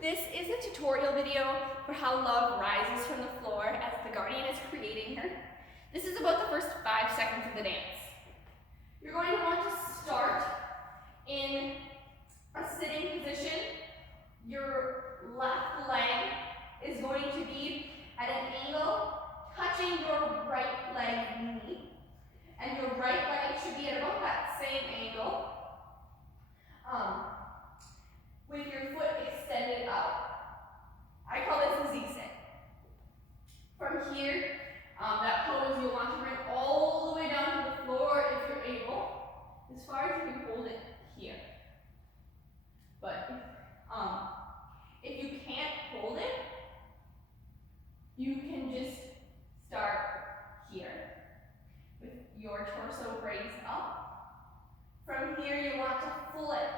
This is a tutorial video for how love rises from the floor as the guardian is creating her. This is about the first 5 seconds of the dance. You're going to want to start in a sitting position. Your left leg is going to be at an angle touching your right leg knee. And your right leg should be at about that same angle. With your foot extended out. I call this a Z-sit. From here, that pose you'll want to bring all the way down to the floor if you're able, as far as you can hold it here. But if you can't hold it, you can just start here with your torso raised up. From here, you want to flip.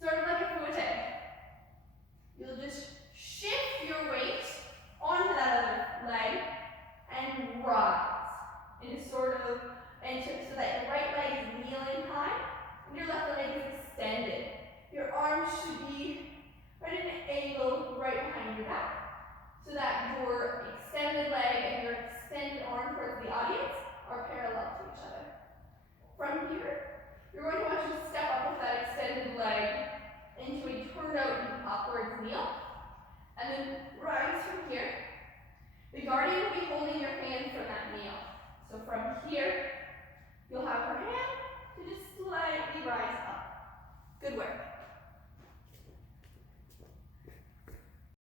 Sort of like a fouette. You'll just shift your weight onto that other leg and rise into so that your right leg is kneeling high and your left leg is extended. Your arms should be right at an angle right behind your back so that your extended leg and your extended arm towards the audience are parallel to each other. From here, you're going to want to step up with that extended leg into a turned out and upwards kneel, and then rise from here. The guardian will be holding your hand from that kneel. So from here, you'll have her hand to just slightly rise up. Good work.